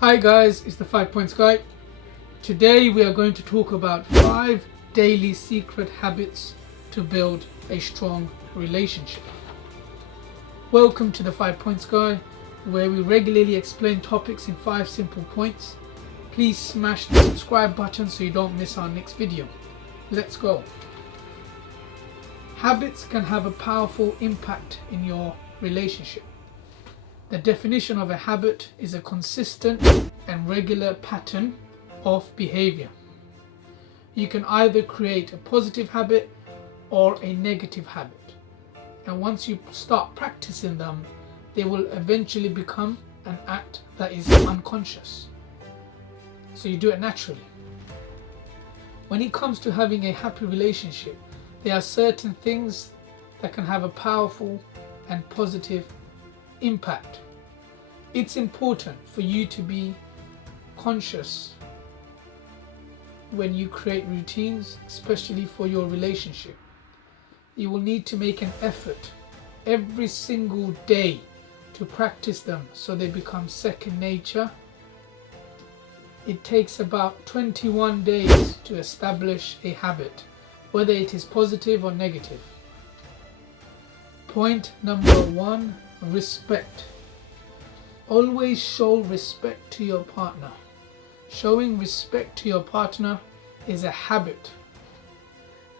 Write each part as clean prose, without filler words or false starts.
Hi guys, it's the 5 Points Guy. Today we are going to talk about 5 daily secret habits to build a strong relationship. Welcome to the 5 Points Guy, where we regularly explain topics in 5 simple points. Please smash the subscribe button so you don't miss our next video. Let's go. Habits can have a powerful impact in your relationship. The definition of a habit is a consistent and regular pattern of behavior. You can either create a positive habit or a negative habit, and once you start practicing them, they will eventually become an act that is unconscious. So you do it naturally. When it comes to having a happy relationship, there are certain things that can have a powerful and positive impact. It's important for you to be conscious when you create routines, especially for your relationship. You will need to make an effort every single day to practice them so they become second nature. It takes about 21 days to establish a habit, whether it is positive or negative. Point number 1, respect. Always show respect to your partner. Showing respect to your partner is a habit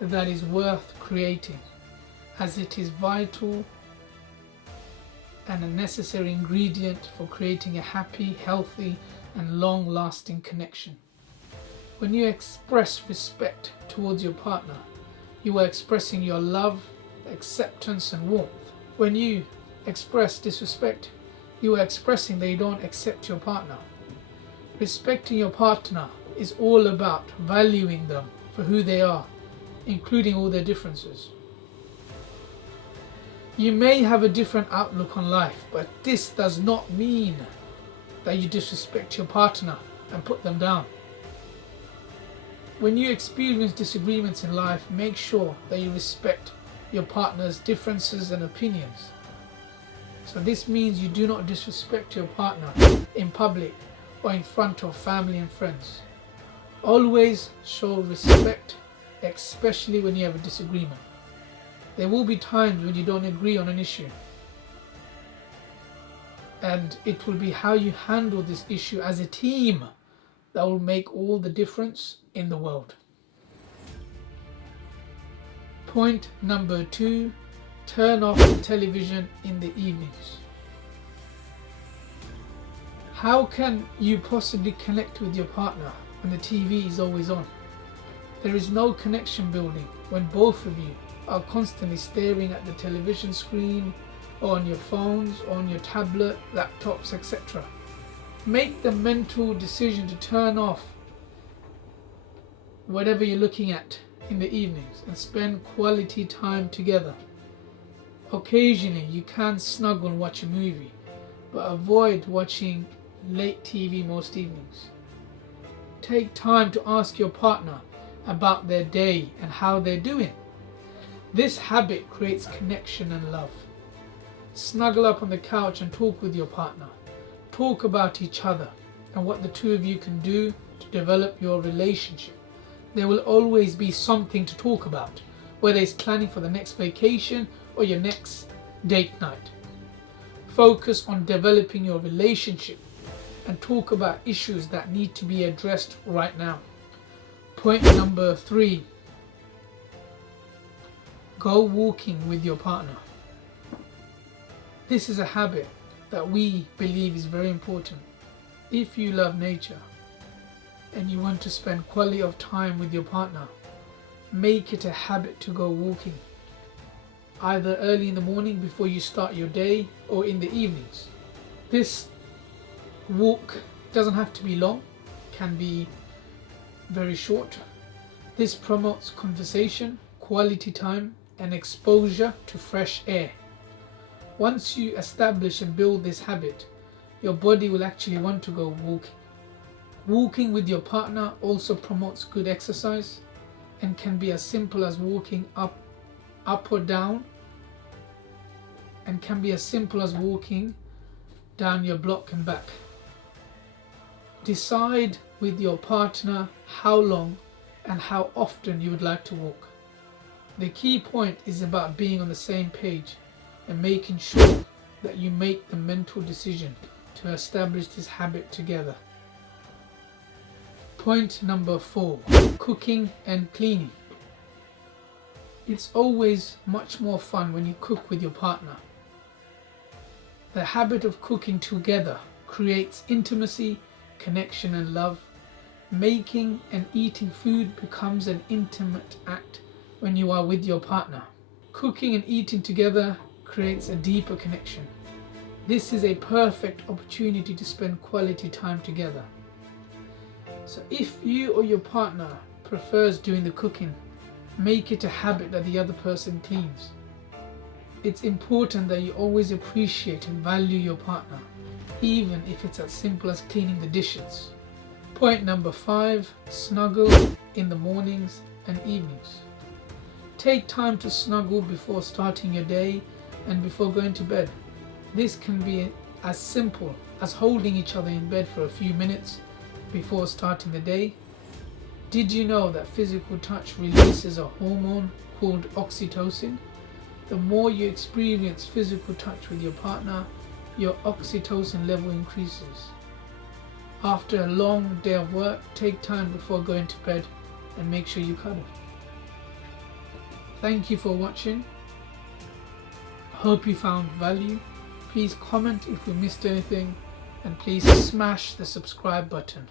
that is worth creating, as it is vital and a necessary ingredient for creating a happy, healthy, and long-lasting connection. When you express respect towards your partner, you are expressing your love, acceptance, and warmth. When you express disrespect, you are expressing that you don't accept your partner. Respecting your partner is all about valuing them for who they are, including all their differences. You may have a different outlook on life, but this does not mean that you disrespect your partner and put them down. When you experience disagreements in life, make sure that you respect your partner's differences and opinions. So this means you do not disrespect your partner in public or in front of family and friends. Always show respect, especially when you have a disagreement. There will be times when you don't agree on an issue, and it will be how you handle this issue as a team that will make all the difference in the world. Point number 2, turn off the television in the evenings. How can you possibly connect with your partner when the TV is always on? There is no connection building when both of you are constantly staring at the television screen, or on your phones, or on your tablet, laptops, etc. Make the mental decision to turn off whatever you're looking at in the evenings and spend quality time together. Occasionally you can snuggle and watch a movie, but avoid watching late TV most evenings. Take time to ask your partner about their day and how they're doing. This habit creates connection and love. Snuggle up on the couch and talk with your partner. Talk about each other and what the two of you can do to develop your relationship. There will always be something to talk about, whether it's planning for the next vacation or your next date night. Focus on developing your relationship and talk about issues that need to be addressed right now. Point number 3, go walking with your partner. This is a habit that we believe is very important. If you love nature and you want to spend quality of time with your partner, make it a habit to go walking, either early in the morning before you start your day or in the evenings. This walk doesn't have to be long, can be very short. This promotes conversation, quality time, and exposure to fresh air. Once you establish and build this habit, your body will actually want to go walking. Walking with your partner also promotes good exercise and can be as simple as walking up or down, and can be as simple as walking down your block and back. Decide with your partner how long and how often you would like to walk. The key point is about being on the same page and making sure that you make the mental decision to establish this habit together. Point number 4, cooking and cleaning. It's always much more fun when you cook with your partner. The habit of cooking together creates intimacy, connection and love. Making and eating food becomes an intimate act when you are with your partner. Cooking and eating together creates a deeper connection. This is a perfect opportunity to spend quality time together. So if you or your partner prefers doing the cooking, make it a habit that the other person cleans. It's important that you always appreciate and value your partner, even if it's as simple as cleaning the dishes. Point number 5, snuggle in the mornings and evenings. Take time to snuggle before starting your day and before going to bed. This can be as simple as holding each other in bed for a few minutes before starting the day. Did you know that physical touch releases a hormone called oxytocin? The more you experience physical touch with your partner, your oxytocin level increases. After a long day of work, take time before going to bed and make sure you cuddle. Thank you for watching. Hope you found value. Please comment if we missed anything and please smash the subscribe button.